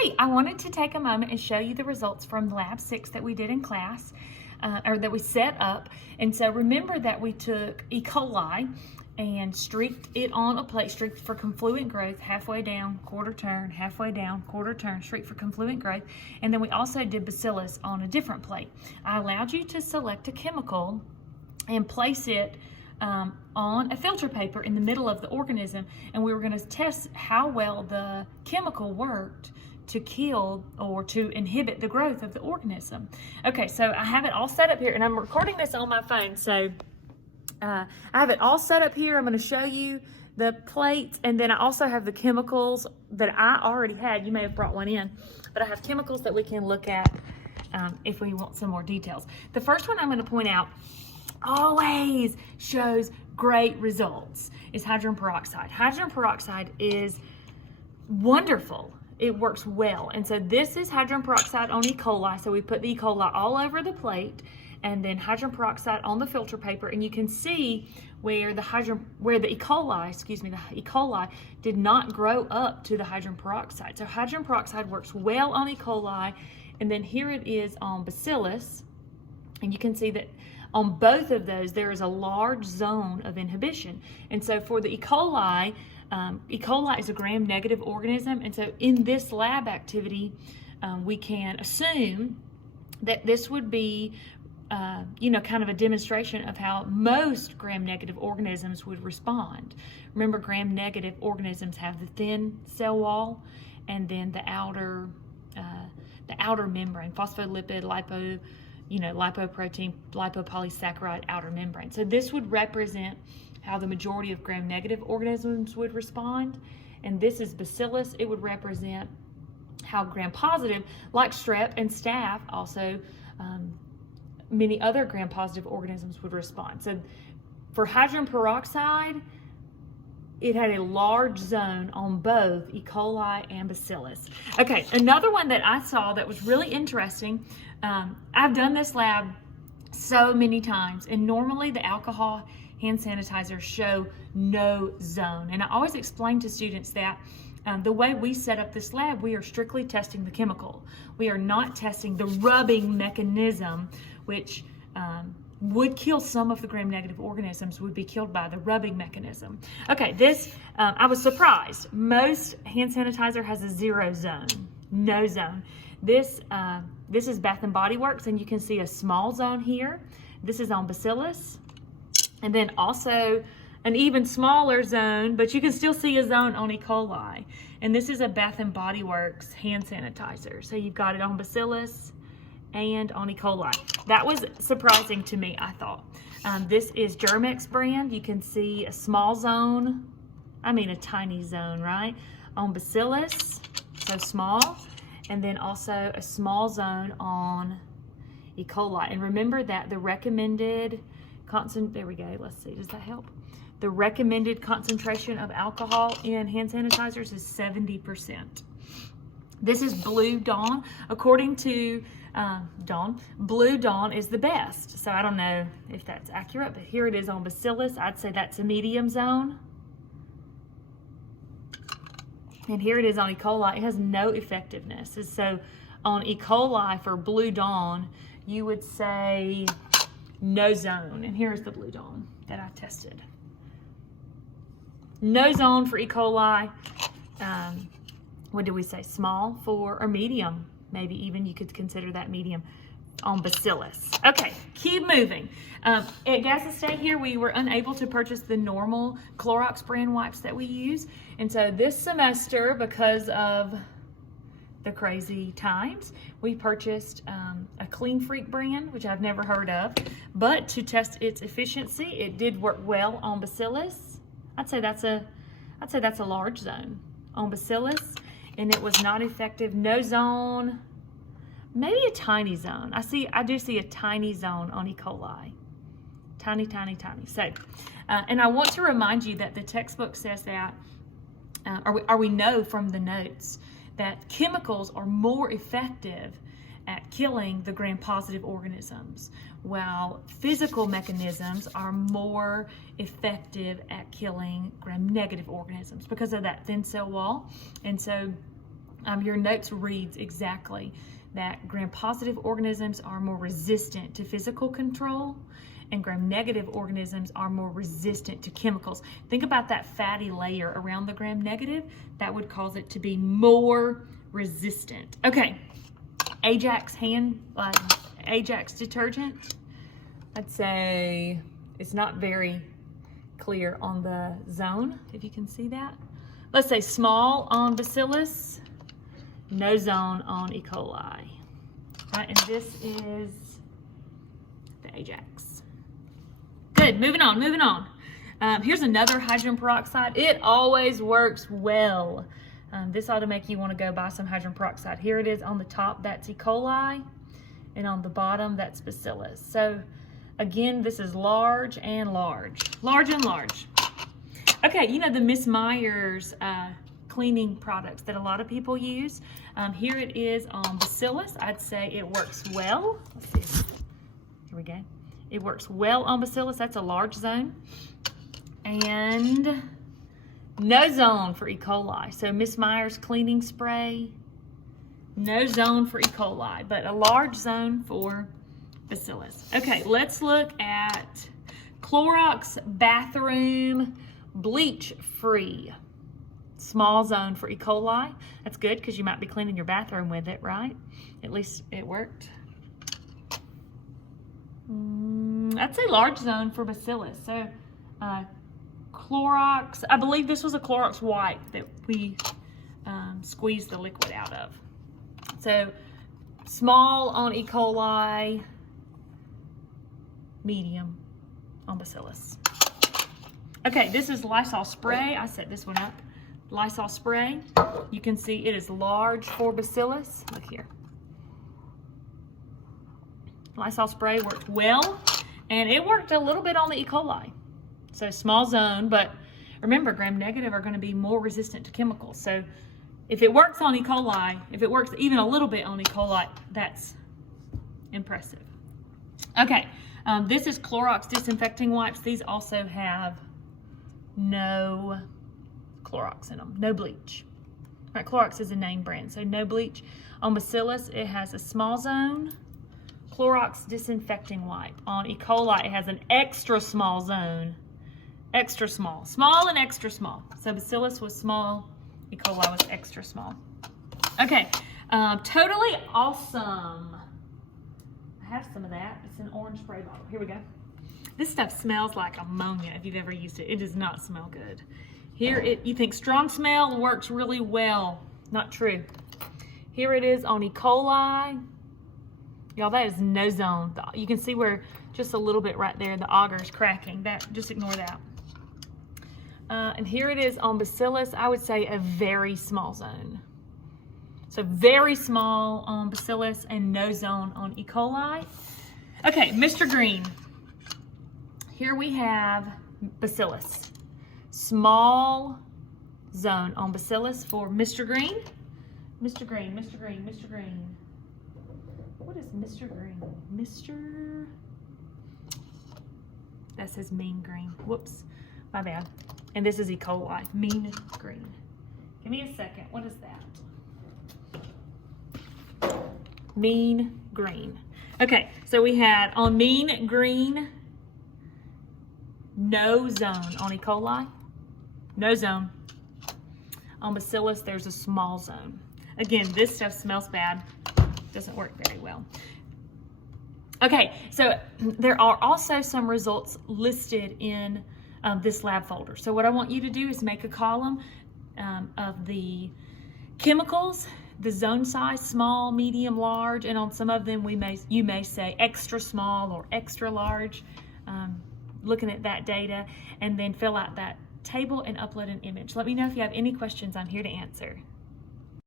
Hey, I wanted to take a moment and show you the results from Lab 6 that we did in class, or that we set up. And so remember that we took E. coli and streaked it on a plate, streaked for confluent growth, halfway down, quarter turn, halfway down, quarter turn, streaked for confluent growth. And then we also did bacillus on a different plate. I allowed you to select a chemical and place it on a filter paper in the middle of the organism, and we were going to test how well the chemical worked to kill or to inhibit the growth of the organism. Okay, so I have it all set up here, and I'm recording this on my phone, so I have it all set up here. I'm going to show you the plates, and then I also have the chemicals that I already had. You may have brought one in, but I have chemicals that we can look at if we want some more details. The first one I'm going to point out always shows great results is hydrogen peroxide. Hydrogen peroxide is wonderful. It works well. And so this is hydrogen peroxide on E. coli. So we put the E. coli all over the plate and then hydrogen peroxide on the filter paper, and you can see where the E. coli did not grow up to the hydrogen peroxide. So hydrogen peroxide works well on E. coli, and then here it is on bacillus, and you can see that on both of those, there is a large zone of inhibition. And so for the E. coli is a gram-negative organism. And so in this lab activity, we can assume that this would be, kind of a demonstration of how most gram-negative organisms would respond. Remember, gram-negative organisms have the thin cell wall and then the outer membrane, phospholipid, lipoprotein, lipopolysaccharide outer membrane. So this would represent how the majority of gram-negative organisms would respond. And this is bacillus. It would represent how gram-positive, like strep and staph, also many other gram-positive organisms would respond. So for hydrogen peroxide, it had a large zone on both E. coli and bacillus. Okay, another one that I saw that was really interesting, I've done this lab so many times, and normally the alcohol hand sanitizers show no zone. And I always explain to students that the way we set up this lab, we are strictly testing the chemical. We are not testing the rubbing mechanism, which would kill some of the gram-negative organisms, would be killed by the rubbing mechanism. Okay, this, I was surprised. Most hand sanitizer has a 0 zone, no zone. This is Bath and Body Works, and you can see a small zone here. This is on bacillus, and then also an even smaller zone, but you can still see a zone on E. coli. And this is a Bath and Body Works hand sanitizer. So you've got it on bacillus and on E. coli. That was surprising to me, I thought. This is Germex brand. You can see a small zone, a tiny zone, right? On bacillus, so small, and then also a small zone on E. coli. And remember that the recommended there we go, let's see, does that help? The recommended concentration of alcohol in hand sanitizers is 70%. This is Blue Dawn. According to Blue Dawn is the best. So I don't know if that's accurate, but here it is on bacillus. I'd say that's a medium zone. And here it is on E. coli. It has no effectiveness. And so on E. coli for Blue Dawn, you would say no zone. And here's the Blue Dawn that I tested. No zone for E. coli. What did we say? Small or medium? Maybe even you could consider that medium on bacillus. Okay, keep moving. At Gas Estate here, we were unable to purchase the normal Clorox brand wipes that we use. And so this semester, because of the crazy times, we purchased a Clean Freak brand, which I've never heard of. But to test its efficiency, it did work well on bacillus. I'd say that's a large zone on bacillus. And it was not effective. No zone, maybe a tiny zone. I do see a tiny zone on E. coli. Tiny, tiny, tiny. So, and I want to remind you that the textbook says that, or we know from the notes, that chemicals are more effective at killing the gram-positive organisms, while physical mechanisms are more effective at killing gram-negative organisms because of that thin cell wall. And so your notes reads exactly that gram-positive organisms are more resistant to physical control and gram-negative organisms are more resistant to chemicals. Think about that fatty layer around the gram-negative. That would cause it to be more resistant. Okay, Ajax Ajax detergent. I'd say it's not very clear on the zone, if you can see that. Let's say small on Bacillus, no zone on E. coli. Right, and this is the Ajax. Good, moving on. Here's another hydrogen peroxide. It always works well. This ought to make you want to go buy some hydrogen peroxide. Here it is on the top, that's E. coli, and on the bottom, that's Bacillus. So again, this is large and large. Large and large. Okay, you know the Miss Meyer's cleaning products that a lot of people use. Here it is on Bacillus. I'd say it works well. Let's see. Here we go. It works well on Bacillus. That's a large zone. And no zone for E. coli. So Miss Meyer's cleaning spray, no zone for E. coli, but a large zone for Bacillus. Okay, let's look at Clorox bathroom bleach free. Small zone for E. coli. That's good because you might be cleaning your bathroom with it, right? At least it worked. I'd say large zone for Bacillus. So Clorox, I believe this was a Clorox wipe that we squeezed the liquid out of. So small on E. coli, medium on Bacillus. Okay, this is Lysol spray. I set this one up. Lysol spray. You can see it is large for Bacillus. Look here. Lysol spray worked well, and it worked a little bit on the E. coli. So small zone, but remember, gram-negative are going to be more resistant to chemicals. So if it works on E. coli, if it works even a little bit on E. coli, that's impressive. Okay, this is Clorox disinfecting wipes. These also have no Clorox in them, no bleach. Right, Clorox is a name brand, so no bleach. On Bacillus, it has a small zone. Clorox disinfecting wipe. On E. coli, it has an extra small zone. Extra small. Small and extra small. So Bacillus was small, E. coli was extra small. Okay, totally awesome. I have some of that. It's an orange spray bottle. Here we go. This stuff smells like ammonia if you've ever used it. It does not smell good. Here, you think strong smell works really well. Not true. Here it is on E. coli. Y'all, that is no zone. You can see where just a little bit right there, the auger is cracking. Just ignore that. And here it is on Bacillus. I would say a very small zone. So very small on Bacillus and no zone on E. coli. Okay, Mr. Green. Here we have Bacillus. Small zone on Bacillus for Mr. Green. Mr. Green, Mr. Green, Mr. Green. What is Mr. Green? That says mean green. Whoops, my bad. And this is E. coli, mean green. Give me a second, what is that? Mean green. Okay, so we had on mean green, no zone on E. coli, no zone. On Bacillus, there's a small zone. Again, this stuff smells bad. Doesn't work very well. Okay, so there are also some results listed in this lab folder. So what I want you to do is make a column of the chemicals, the zone size, small, medium, large, and on some of them you may say extra small or extra large, looking at that data, and then fill out that table and upload an image. Let me know if you have any questions. I'm here to answer.